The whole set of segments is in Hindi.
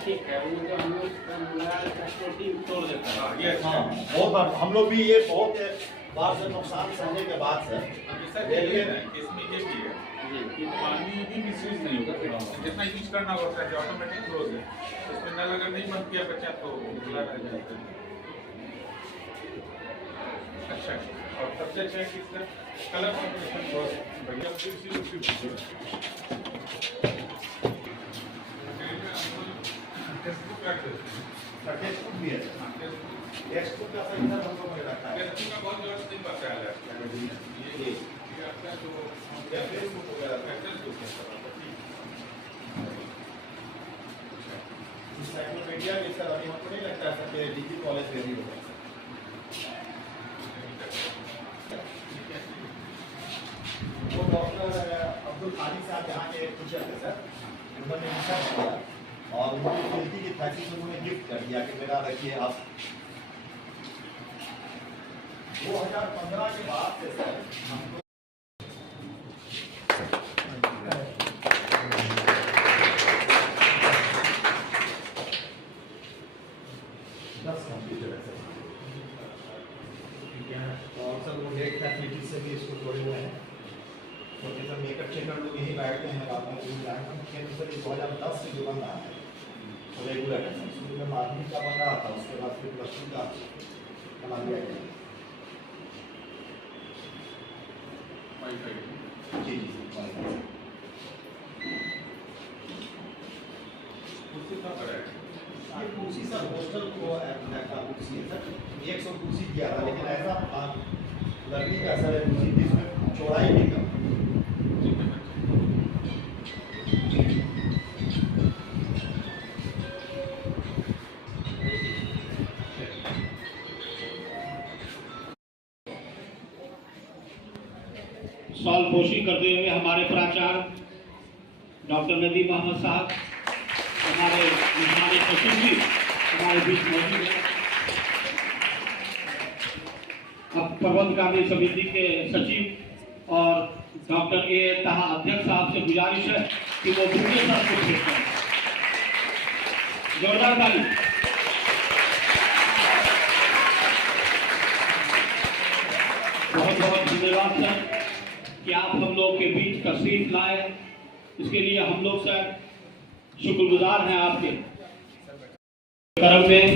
ठीक है, वो जो हम लोग प्रोटीन तोड़ देता है। हाँ, बहुत बार हम लोग भी ये बहुत बार से नुकसान सहने के बाद सर इसमें ये भी है कि पानी भी मिसयूज नहीं होगा, जितना यूज करना होता है ऑटोमेटिक क्लोज है। इसमें नल अगर नहीं बंद किया बच्चा तो खुला रह जाता है। अच्छा, और सबसे अच्छा किसका कलर कॉम्बिनेशन बहुत बढ़िया। टेक्स्ट बुक भी है, टेक्स्ट बुक का सही हम लोगों ने रखा है। टेक्स्ट बुक का बहुत जरूरत नहीं पड़ता है। ये आपका जो फेसबुक वगैरह फेसबुक है इंसाइक्लोपीडिया के सर अभी हमको नहीं लगता है कि डिग्री कॉलेज में भी होगा। वो डॉक्टर अब्दुल खालिद साहब यहाँ के टीचर थे सर, उन्होंने रिसर्च किया और उन्होंने कीर्ति की थैसिस उन्होंने गिफ्ट कर दिया कि मेरा रखिए आप। 2015 के बाद से सर हमको 10 कंप्यूटर है सर, और सर वो डेट फैसिलिटी से भी इसको जोड़े हुए हैं। क्योंकि सर मेकअप चेकर लोग यही बैठते हैं रात में, सर 2010 से जो बन रहा है रेगुलर है। शुरू में माध्यमिक का बन रहा था, उसके बाद फिर प्लस 2 का बना दिया गया। जी जी ये कुर्सी सर हॉस्टल को कुर्सी है सर, 100 कुर्सी दिया था, लेकिन ऐसा लकड़ी का सर है कुर्सी जिसमें चौड़ाई भी कम। सॉल पोशी करते हुए हमारे प्राचार्य डॉक्टर नदीम अहमद साहब, हमारे सचिव जी हमारे बीच मौजूद हैं। अब प्रबंधकारिणी समिति के सचिव और डॉक्टर ए तहा अध्यक्ष साहब से गुजारिश है कि वो दूसरे साहब को पेश करें। जोरदार ताली। बहुत बहुत धन्यवाद सर कि आप हम लोग के बीच तशरीफ लाए, इसके लिए हम लोग सर शुक्रगुजार हैं आपके। क्रम में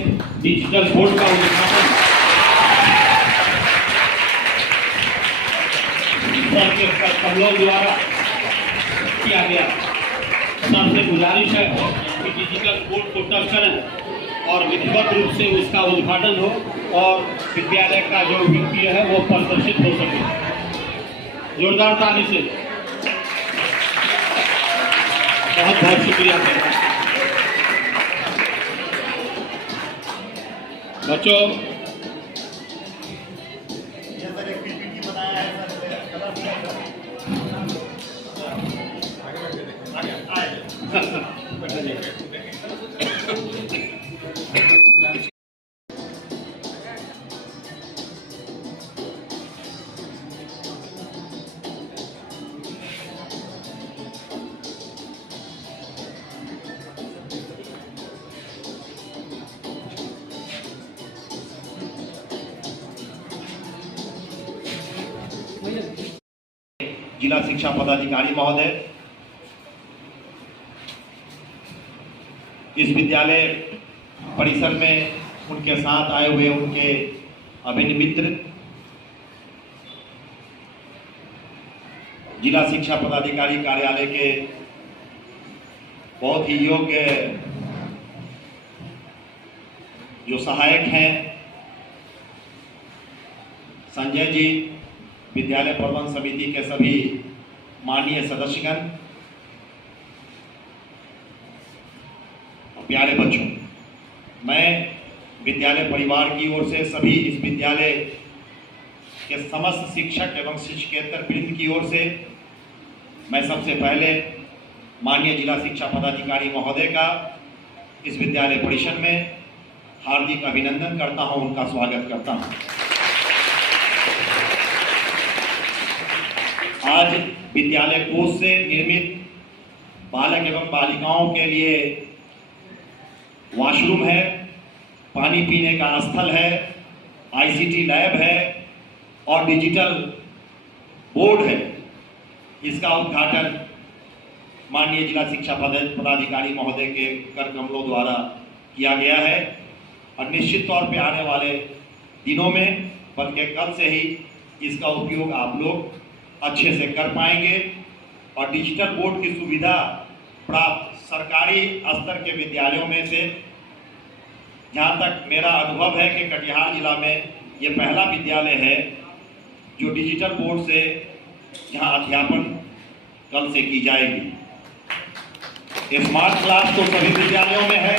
डिजिटल बोर्ड का उद्घाटन हम लोग द्वारा किया गया। सर से गुजारिश है कि डिजिटल बोर्ड को टच करें और विधिवत रूप से उसका उद्घाटन हो और विद्यालय का जो वित्तीय है वो प्रदर्शित हो सके। जोरदार ताली से बहुत बहुत शुक्रिया बच्चों। ये सर एक पीपीटी बनाया है सर, जिला शिक्षा पदाधिकारी महोदय, इस विद्यालय परिसर में उनके साथ आए हुए उनके अभिन्न मित्र, जिला शिक्षा पदाधिकारी कार्यालय के बहुत ही योग्य जो सहायक हैं, संजय जी, विद्यालय प्रबंध समिति के सभी माननीय सदस्यगण, प्यारे बच्चों, मैं विद्यालय परिवार की ओर से सभी इस विद्यालय के समस्त शिक्षक एवं शिक्षकेतर वृंद की ओर से मैं सबसे पहले माननीय जिला शिक्षा पदाधिकारी महोदय का इस विद्यालय परिसर में हार्दिक अभिनंदन करता हूं, उनका स्वागत करता हूं। आज विद्यालय कोष से निर्मित बालक एवं बालिकाओं के लिए वॉशरूम है, पानी पीने का स्थल है, आईसीटी लैब है और डिजिटल बोर्ड है। इसका उद्घाटन माननीय जिला शिक्षा पदाधिकारी महोदय के कर कमलों द्वारा किया गया है और निश्चित तौर पे आने वाले दिनों में बल्कि कल से ही इसका उपयोग आप लोग अच्छे से कर पाएंगे और डिजिटल बोर्ड की सुविधा प्राप्त सरकारी स्तर के विद्यालयों में से जहाँ तक मेरा अनुभव है कि कटिहार जिला में ये पहला विद्यालय है जो डिजिटल बोर्ड से जहाँ अध्यापन कल से की जाएगी। स्मार्ट क्लास तो सभी विद्यालयों में है,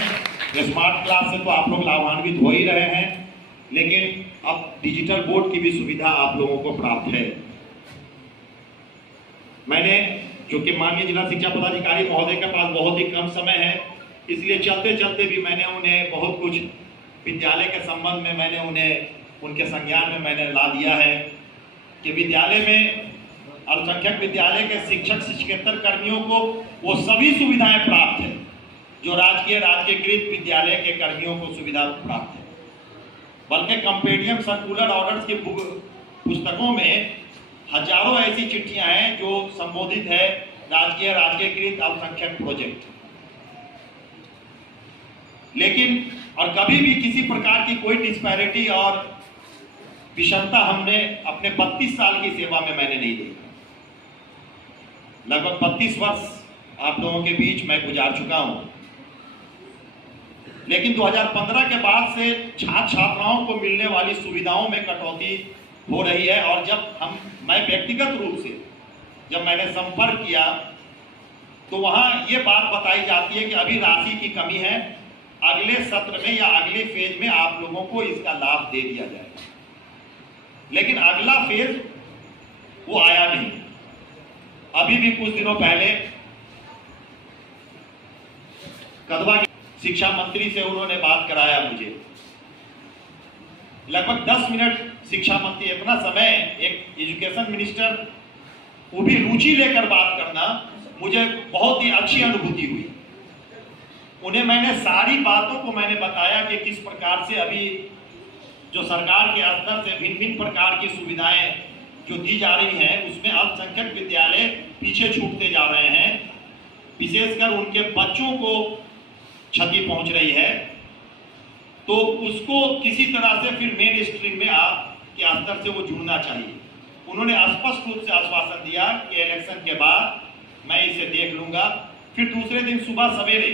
स्मार्ट क्लास से तो आप लोग लाभान्वित हो ही रहे हैं, लेकिन अब डिजिटल बोर्ड की भी सुविधा आप लोगों को प्राप्त है। मैंने क्योंकि माननीय जिला शिक्षा पदाधिकारी महोदय के पास बहुत ही कम समय है, इसलिए चलते चलते भी मैंने उन्हें बहुत कुछ विद्यालय के संबंध में मैंने उन्हें उनके संज्ञान में मैंने ला दिया है कि विद्यालय में अल्पसंख्यक विद्यालय के शिक्षक शिक्षकेतर कर्मियों को वो सभी सुविधाएं प्राप्त है जो राजकीयकृत विद्यालय के कर्मियों को सुविधा प्राप्त है। बल्कि कंपेडियम सर्कुलर ऑर्डर्स की पुस्तकों में हजारों ऐसी चिट्ठियां हैं जो संबोधित है राजकीयकृत अल्पसंख्यक प्रोजेक्ट। लेकिन और कभी भी किसी प्रकार की कोई डिस्पैरिटी और विषमता हमने अपने 32 साल की सेवा में मैंने नहीं देखा। लगभग 32 वर्ष आप लोगों के बीच मैं गुजार चुका हूं, लेकिन 2015 के बाद से छात्र छात्राओं को मिलने वाली सुविधाओं में कटौती हो रही है। और जब मैं व्यक्तिगत रूप से जब मैंने संपर्क किया तो वहां ये बात बताई जाती है कि अभी राशि की कमी है, अगले सत्र में या अगले फेज में आप लोगों को इसका लाभ दे दिया जाएगा। लेकिन अगला फेज वो आया नहीं। अभी भी कुछ दिनों पहले कदवा के शिक्षा मंत्री से उन्होंने बात कराया मुझे, लगभग 10 मिनट शिक्षा मंत्री, इतना समय एक एजुकेशन मिनिस्टर वो भी रुचि लेकर बात करना मुझे बहुत ही अच्छी अनुभूति हुई। उन्हें मैंने सारी बातों को मैंने बताया कि किस प्रकार से अभी जो सरकार के स्तर से भिन्न भिन्न प्रकार की सुविधाएं जो दी जा रही हैं उसमें अल्पसंख्यक विद्यालय पीछे छूटते जा रहे हैं, विशेषकर उनके बच्चों को क्षति पहुंच रही है। तो उसको किसी तरह से फिर मेन स्ट्रीम में आपके स्तर से वो जुड़ना चाहिए। उन्होंने स्पष्ट रूप से आश्वासन दिया कि इलेक्शन के बाद मैं इसे देख लूंगा। फिर दूसरे दिन सुबह सवेरे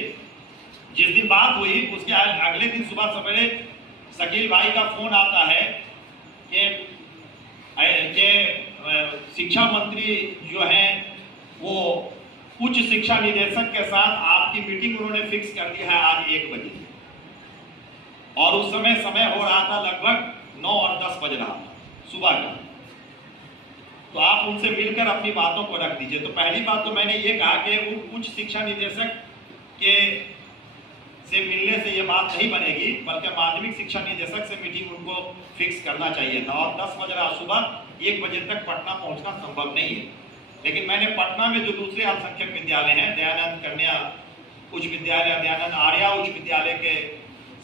जिस दिन बात हुई उसके अगले दिन सुबह सवेरे शकील भाई का फोन आता है कि शिक्षा मंत्री जो हैं वो उच्च शिक्षा निदेशक के साथ आपकी मीटिंग उन्होंने फिक्स कर दी है आज 1 बजे। और उस समय हो रहा था लगभग 9 और 10 बज रहा था सुबह का। तो आप उनसे मिलकर अपनी बातों को रख दीजिए। तो पहली बात तो मैंने ये कहा कि उच्च शिक्षा निदेशक के से मिलने से ये बात नहीं बनेगी, बल्कि माध्यमिक शिक्षा निदेशक से मीटिंग उनको फिक्स करना चाहिए था। और 10 बज रहा सुबह 1 बजे तक पटना पहुंचना संभव नहीं है। लेकिन मैंने पटना में जो दूसरे अल्पसंख्यक विद्यालय हैं, दयानंद कन्या उच्च विद्यालय, दयानंद आर्या उच्च विद्यालय के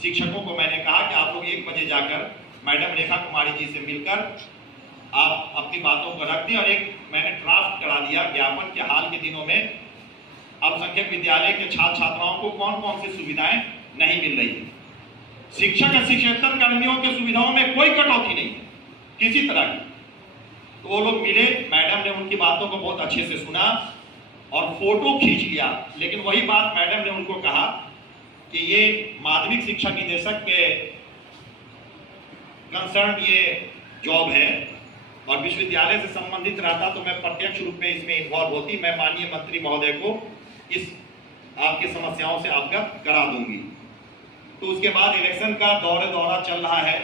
शिक्षकों को मैंने कहा कि आप लोग 1 बजे जाकर मैडम रेखा कुमारी जी से मिलकर आप अपनी बातों को रख दें। और एक मैंने ड्राफ्ट करा दिया ज्ञापन के हाल के दिनों में अल्पसंख्यक विद्यालय के छात्र छात्राओं को कौन कौन सी सुविधाएं नहीं मिल रही है। शिक्षक और शिक्षकेतर कर्मियों की सुविधाओं में कोई कटौती नहीं है किसी तरह की। तो वो लोग मिले, मैडम ने उनकी बातों को बहुत अच्छे से सुना और फोटो खींच लिया। लेकिन वही बात मैडम ने उनको कहा कि ये माध्यमिक शिक्षा निदेशक के कंसर्न ये जॉब है और विश्वविद्यालय से संबंधित रहता तो मैं प्रत्यक्ष रूप में इसमें इन्वॉल्व होती। मैं माननीय मंत्री महोदय को इस आपकी समस्याओं से अवगत करा दूंगी। तो उसके बाद इलेक्शन का दौरा चल रहा है।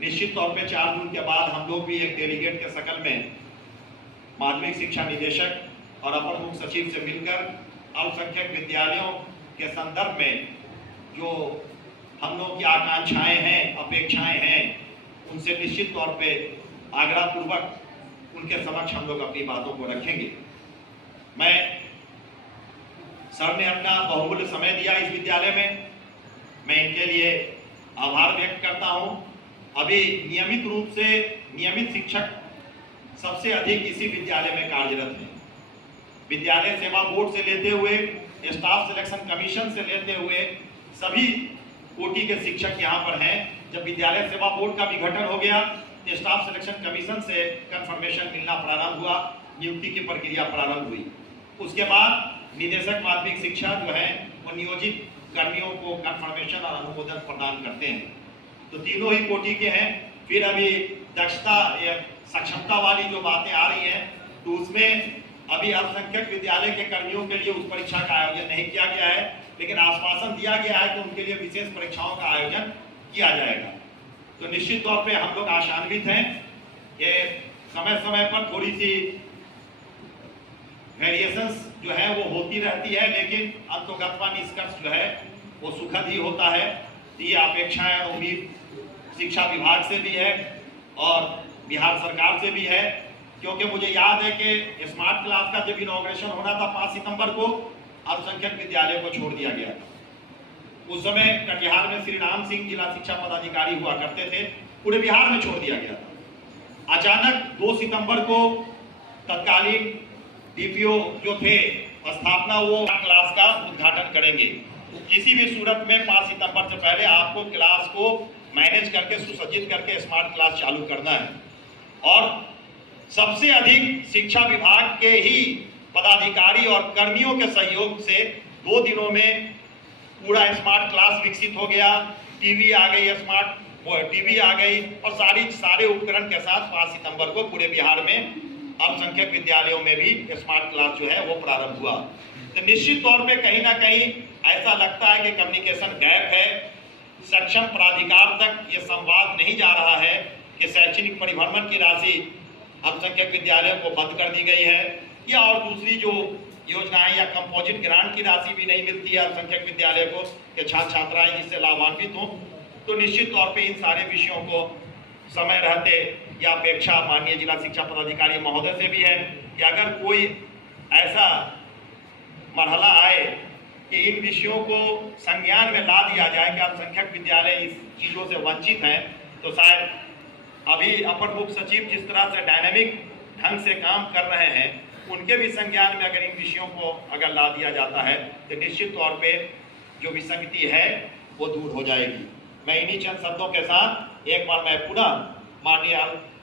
निश्चित तौर पे 4 जून के बाद हम लोग भी एक डेलीगेट के शकल में माध्यमिक शिक्षा निदेशक और अपर मुख्य सचिव से मिलकर अल्पसंख्यक विद्यालयों के संदर्भ में जो हम लोग की आकांक्षाएं हैं, अपेक्षाएं हैं, उनसे निश्चित तौर पे आग्रहपूर्वक उनके समक्ष हम लोग अपनी बातों को रखेंगे। मैं सर ने अपना बहुमूल्य समय दिया इस विद्यालय में, मैं इनके लिए आभार व्यक्त करता हूं। अभी नियमित रूप से नियमित शिक्षक सबसे अधिक इसी विद्यालय में कार्यरत हैं। विद्यालय सेवा बोर्ड से लेते हुए, स्टाफ सिलेक्शन कमीशन से लेते हुए सभी कोटि के शिक्षक यहाँ पर हैं। जब विद्यालय सेवा बोर्ड का विघटन हो गया, स्टाफ सिलेक्शन कमीशन से कंफर्मेशन मिलना प्रारंभ हुआ, नियुक्ति की प्रक्रिया प्रारंभ हुई। उसके बाद निदेशक माध्यमिक शिक्षा जो है वो नियोजित कर्मियों को कंफर्मेशन और अनुमोदन प्रदान करते हैं। तो तीनों ही कोटि के हैं। फिर अभी दक्षता या सक्षमता वाली जो बातें आ रही हैं, तो उसमें अभी अल्पसंख्यक विद्यालय के कर्मियों के लिए उस परीक्षा का आयोजन नहीं किया गया है, लेकिन आश्वासन दिया गया है कि उनके लिए विशेष परीक्षाओं का आयोजन किया जाएगा। तो निश्चित तौर पे हम लोग आशान्वित हैं कि समय समय पर थोड़ी सी वेरिएशंस जो है वो होती रहती है, लेकिन अंतोगत्वा निष्कर्ष जो है वो सुखद ही होता है। तो ये अपेक्षाएं और उम्मीद शिक्षा विभाग से भी है और बिहार सरकार से भी है, क्योंकि मुझे याद है कि स्मार्ट क्लास का जब इनॉग्रेशन होना था 5 सितंबर को, अल्पसंख्यक विद्यालय को छोड़ दिया गया था। उस समय कटिहार में श्री राम सिंह जिला शिक्षा पदाधिकारी हुआ करते थे, पूरे बिहार में छोड़ दिया गया था। अचानक 2 सितंबर को तत्कालीन डीपीओ जो थे स्थापना, वो क्लास का उद्घाटन करेंगे। किसी भी सूरत में 5 सितंबर से पहले आपको क्लास को मैनेज करके सुसज्जित करके स्मार्ट क्लास चालू करना है। और सबसे अधिक शिक्षा विभाग के ही पदाधिकारी और कर्मियों के सहयोग से 2 दिनों में पूरा स्मार्ट क्लास विकसित हो गया। टीवी आ गई, स्मार्ट टीवी आ गई और सारे उपकरण के साथ 5 सितंबर को पूरे बिहार में अल्पसंख्यक विद्यालयों में भी स्मार्ट क्लास जो है वो प्रारंभ हुआ। तो निश्चित तौर पे कहीं ना कहीं ऐसा लगता है कि कम्युनिकेशन गैप है, सक्षम प्राधिकार तक ये संवाद नहीं जा रहा है कि शैक्षणिक परिभ्रमण की राशि अल्पसंख्यक विद्यालयों को बंद कर दी गई है, या और दूसरी जो योजनाएं या कंपोजिट ग्रांट की राशि भी नहीं मिलती है अल्पसंख्यक विद्यालय को कि छात्र छात्राएं जिससे लाभान्वित हों। तो निश्चित तौर पे इन सारे विषयों को समय रहते या अपेक्षा माननीय जिला शिक्षा पदाधिकारी महोदय से भी है कि अगर कोई ऐसा मरहला आए कि इन विषयों को संज्ञान में ला दिया जाए कि अल्पसंख्यक विद्यालय इस चीज़ों से वंचित हैं, तो शायद अभी अपर मुख्य सचिव जिस तरह से डायनेमिक ढंग से काम कर रहे हैं, उनके भी संज्ञान में अगर इन विषयों को अगर ला दिया जाता है तो निश्चित तौर पे जो विसंगति है वो दूर हो जाएगी। मैं इन्हीं चंद शब्दों के साथ एक बार मैं पुनः माननीय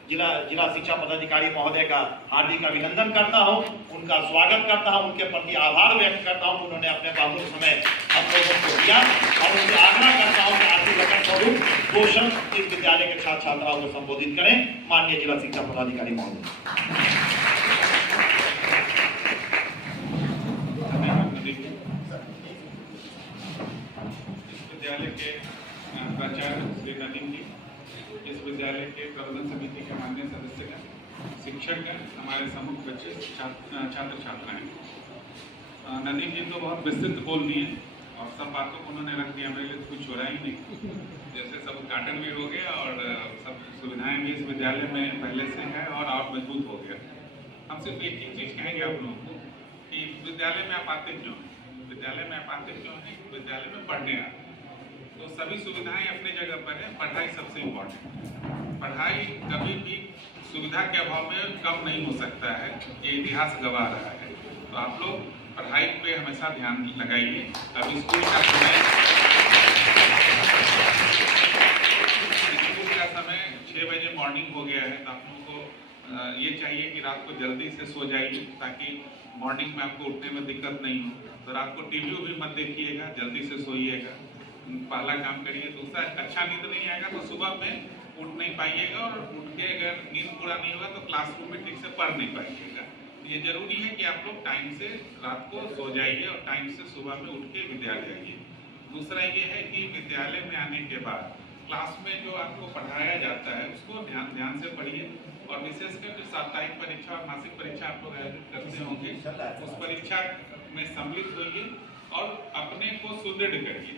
जिला शिक्षा पदाधिकारी महोदय का हार्दिक अभिनंदन करता हूं, उनका स्वागत करता हूं, उनके प्रति आभार व्यक्त करता हूं, उन्होंने अपने बहुमूल्य समय हम लोगों को दिया और उनसे आग्रह करता हूं कि आर्थिक रकम स्वरूप 2 शब्द इस विद्यालय के छात्र छात्राओं को संबोधित करें। माननीय जिला शिक्षा पदाधिकारी महोदय। विद्यालय के प्राचार्य श्री नदीम जी, इस विद्यालय के प्रबंधन समिति के माननीय सदस्यगण, शिक्षकगण, हमारे समूह बच्चे, छात्र छात्राएं। नदीम जी तो बहुत विस्तृत बोल दिए और सब बातों को उन्होंने रख दिया, मेरे लिए तो कुछ छोड़ा ही नहीं। जैसे सब उद्घाटन भी हो गया और सब सुविधाएं भी इस विद्यालय में पहले से है और मजबूत हो गया। हम सिर्फ एक ही चीज़ कहेंगे आप लोगों को कि विद्यालय में आप आते क्यों हैं, विद्यालय में आप आते क्यों हैं, विद्यालय में पढ़ने आते। तो सभी सुविधाएं अपने जगह पर है, पढ़ाई सबसे इम्पोर्टेंट है। पढ़ाई कभी भी सुविधा के अभाव में कम नहीं हो सकता है, ये इतिहास गवाह रहा है। तो आप लोग पढ़ाई पे हमेशा ध्यान लगाइए। अब स्कूल का समय 6 बजे मॉर्निंग हो गया है, तो आप लोगों को ये चाहिए कि रात को जल्दी से सो जाइए ताकि मॉर्निंग में आपको उठने में दिक्कत नहीं हो। तो रात को टीवी भी मत देखिएगा, जल्दी से सोइएगा, पहला काम करिए। दूसरा, अच्छा नींद नहीं आएगा तो सुबह में उठ नहीं पाइएगा और उठ के अगर नींद पूरा नहीं होगा तो क्लासरूम में ठीक से पढ़ नहीं पाइएगा। ये जरूरी है कि आप लोग टाइम से रात को सो जाइए और टाइम से सुबह में उठ के विद्यालय आइए। दूसरा ये है कि विद्यालय में आने के बाद क्लास में जो आपको पढ़ाया जाता है उसको ध्यान से पढ़िए और विशेषकर जो साप्ताहिक परीक्षा और मासिक परीक्षा आप लोग आयोजित करते होंगे उस परीक्षा में सम्मिलित होइए और अपने को सुदृढ़ करिए।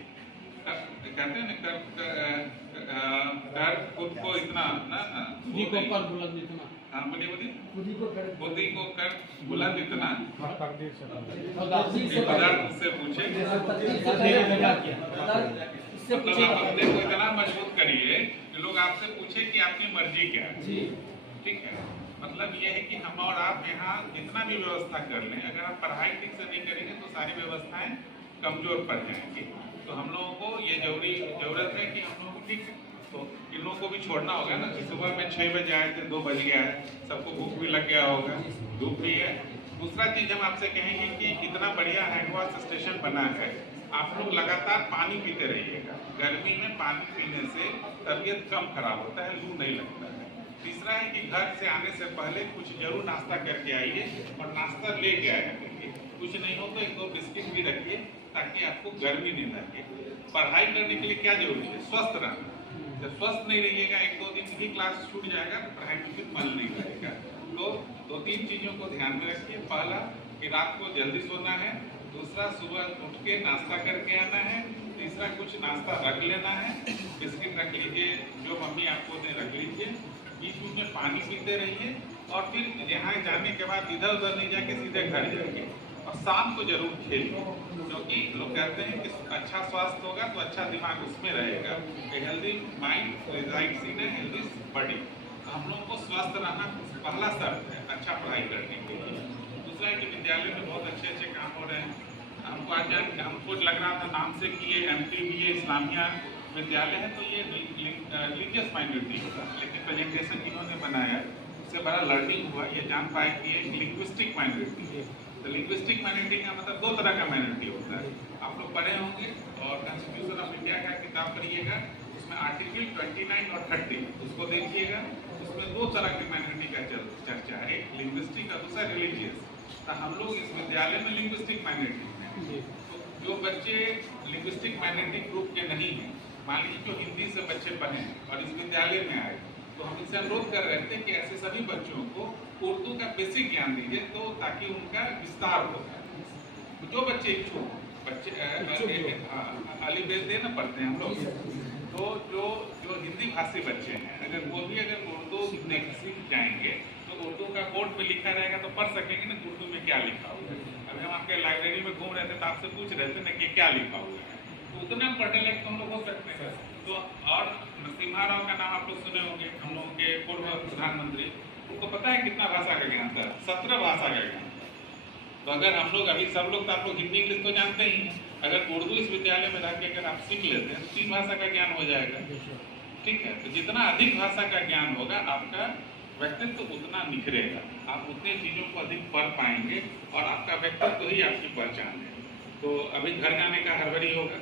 कहते हैं ना कर खुद को इतना ना खुदी को कर बुलंद इतना। हाँ बोलिए खुदी को कर बुलंद इतना पदार्थ से पूछे मतलब आप अपने को इतना मजबूत करिए कि लोग आपसे पूछे कि आपकी मर्जी क्या है। ठीक है, मतलब ये है कि हम और आप यहाँ जितना भी व्यवस्था कर लें, अगर आप पढ़ाई ठीक से नहीं करेंगे तो सारी व्यवस्थाएं कमजोर पड़ जाएंगी। तो हम लोगों को ये जरूरत है कि हम लोगों को ठीक तो इन लोगों को भी छोड़ना होगा ना कि सुबह में 6 बजे आए थे 2 बज गया है, सबको भूख भी लग गया होगा, धूप भी है। दूसरा चीज हम आपसे कहेंगे कि इतना बढ़िया हैंड वॉश स्टेशन बना है, आप लोग लगातार पानी पीते रहिएगा। गर्मी में पानी पीने से तबीयत कम खराब होता है, लू नहीं लगता है। तीसरा है कि घर से आने से पहले कुछ जरूर नाश्ता करके आइए और नाश्ता लेके आया करिए। कुछ नहीं हो तो 1-2 बिस्किट भी रखिए ताकि आपको गर्मी नहीं लगे। पढ़ाई करने के लिए क्या जरूरी है? स्वस्थ रहना। जब स्वस्थ नहीं रहिएगा, 1-2 दिन भी क्लास छूट जाएगा तो पढ़ाई में फिर मन नहीं लगेगा। तो 2-3 चीज़ों को ध्यान में रखिए। पहला कि रात को जल्दी सोना है, दूसरा सुबह उठ के नाश्ता करके आना है, तीसरा कुछ नाश्ता रख लेना है, बिस्किट रख लीजिए, जो मम्मी आपको दे रख लीजिए, बीच में पानी पीते रहिए और फिर यहाँ जाने के बाद इधर उधर नहीं जाके सीधे घर जाइए और शाम को जरूर खेलिए, क्योंकि लोग कहते हैं कि अच्छा स्वास्थ्य होगा तो अच्छा दिमाग उसमें रहेगा। Healthy mind resides in a healthy body. हम लोगों को स्वस्थ रहना पहला शर्त है अच्छा पढ़ाई करने के लिए। दूसरा है कि विद्यालय में बहुत अच्छे काम हो रहे हैं। हमको आज हमको लग रहा था नाम से कि ये MPBA इस्लामिया विद्यालय है तो ये रिलीजियस माइनॉरिटी होगा, लेकिन प्रेजेंटेशन इन्होंने बनाया उससे बड़ा लर्निंग हुआ, ये जान पाए कि एक लिंग्विस्टिक माइनॉरिटी है। तो लिंग्विस्टिक माइनॉरिटी का मतलब 2 तरह का माइनॉरिटी होता है। आप लोग पढ़े होंगे और कॉन्स्टिट्यूशन ऑफ इंडिया का किताब पढ़िएगा, उसमें आर्टिकल 29 और 30 उसको देखिएगा, उसमें 2 तरह की माइनॉरिटी का चर्चा है, एक लिंग्विस्टिक और दूसरा रिलीजियस। तो हम लोग इस विद्यालय में लिंग्विस्टिक माइनॉरिटी हैं। तो जो बच्चे लिंग्विस्टिक माइनॉरिटी ग्रुप के नहीं हैं, मान लीजिए जो हिंदी से बच्चे पढ़े और इस विद्यालय में आए, तो हम इनसे अनुरोध कर रहे थे कि ऐसे सभी बच्चों को उर्दू का बेसिक ज्ञान दीजिए तो ताकि उनका विस्तार हो जाए। जो बच्चे इच्छुक बच्चे अली बेस दे ना पढ़ते हैं हम लोग, तो जो हिंदी भाषी बच्चे हैं अगर वो भी अगर उर्दू सीख जाएंगे तो उर्दू का बोर्ड पे लिखा रहेगा तो पढ़ सकेंगे ना उर्दू में क्या लिखा हुआ है। अभी हम आपके लाइब्रेरी में घूम रहे थे तो आपसे पूछ रहे थे ना कि क्या लिखा हुआ है, तो उतना पढ़ने लायक तो हम लोग हो सकते हैं। तो और नरसिम्हा राव का नाम आप लोग सुने होंगे, हम लोगों के पूर्व प्रधानमंत्री, उनको पता है कितना भाषा का ज्ञान था? 17 भाषा का ज्ञान। तो अगर हम लोग अभी सब लोग तो आप लोग हिंदी इंग्लिश तो जानते ही हैं, अगर उर्दू इस विद्यालय में रह के अगर आप सीख लेते हैं तो 3 भाषा का ज्ञान हो जाएगा। ठीक है, तो जितना अधिक भाषा का ज्ञान होगा आपका व्यक्तित्व उतना निखरेगा, आप उतने चीज़ों को अधिक पढ़ पाएंगे और आपका व्यक्तित्व ही आपकी पहचान है। तो अभी घर जाने का हड़बड़ी होगा,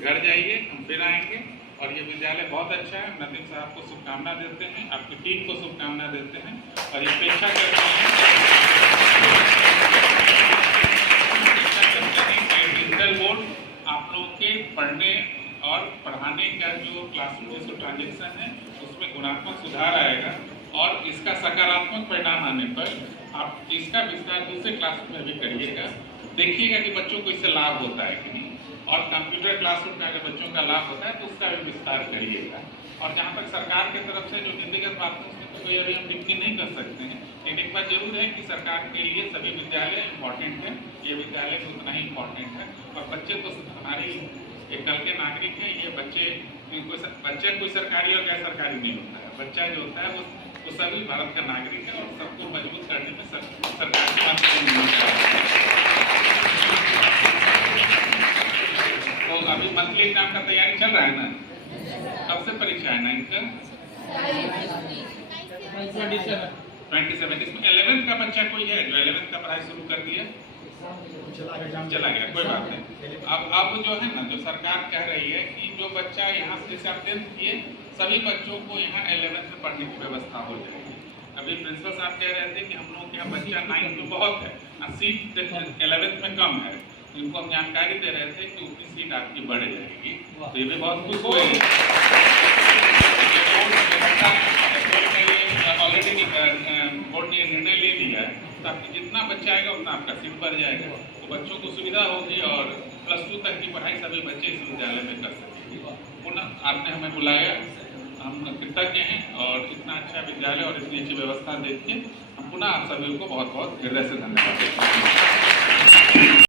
घर जाइए, हम फिर आएंगे। और ये विद्यालय बहुत अच्छा है। नदीम साहब को शुभकामना देते हैं, आपकी टीम को शुभकामना देते हैं और ये अपेक्षा करते हैं डिजिटल बोर्ड आप लोगों के पढ़ने और पढ़ाने का जो क्लासरूम जो ट्रांजेक्शन है उसमें गुणात्मक सुधार आएगा और इसका सकारात्मक परिणाम आने पर आप इसका विस्तार दूसरे क्लासरूम में भी करिएगा, देखिएगा कि बच्चों को इससे लाभ होता है कि नहीं। और कंप्यूटर क्लासरूम में अगर बच्चों का लाभ होता है तो उसका भी विस्तार करिएगा। और जहाँ तक सरकार की तरफ से जो नीतिगत बातें उसमें तो कोई अभी हम टिप्पणी नहीं कर सकते हैं, लेकिन एक बात जरूर है कि सरकार के लिए सभी विद्यालय इम्पॉर्टेंट है, ये विद्यालय भी उतना ही इम्पॉर्टेंट है। और बच्चे तो हमारी एक कल के नागरिक हैं, ये बच्चा कोई सरकारी और गैर सरकारी नहीं होता है, बच्चा जो होता है वो सभी भारत का नागरिक है और सबको मजबूत करने में सरकार की महत्वपूर्ण भूमिका है। तो अभी मंथली एग्जाम का तैयारी चल रहा है ना? कब से परीक्षा है? 9th का 27। इसमें 11th का बच्चा कोई है जो 11th का पढ़ाई शुरू कर दिया? चला गया, कोई बात नहीं। अब जो है ना, जो सरकार कह रही है कि जो बच्चा यहाँ से जैसे आप 10th किए, सभी बच्चों को यहाँ 11th में पढ़ने की व्यवस्था हो जाएगी। अभी प्रिंसिपल साहब कह रहे थे कि हम लोग के यहाँ बच्चा 9th में बहुत है, सीट 11th में कम है। इनको हम जानकारी दे रहे थे कि उतनी सीट आपकी बढ़ जाएगी, तो ये भी बहुत खुश हुए। ऑलरेडी बोर्ड ने निर्णय ले लिया है, तो आपकी जितना बच्चा आएगा उतना आपका सीट बढ़ जाएगा, तो बच्चों को सुविधा होगी और +2 तक की पढ़ाई सभी बच्चे इस विद्यालय में कर सकेंगे। पुनः आपने हमें बुलाया, हम कृतज्ञ हैं और इतना अच्छा विद्यालय और इतनी अच्छी व्यवस्था देख के हम पुनः आप सभी को बहुत बहुत हृदय से धन्यवाद देते हैं।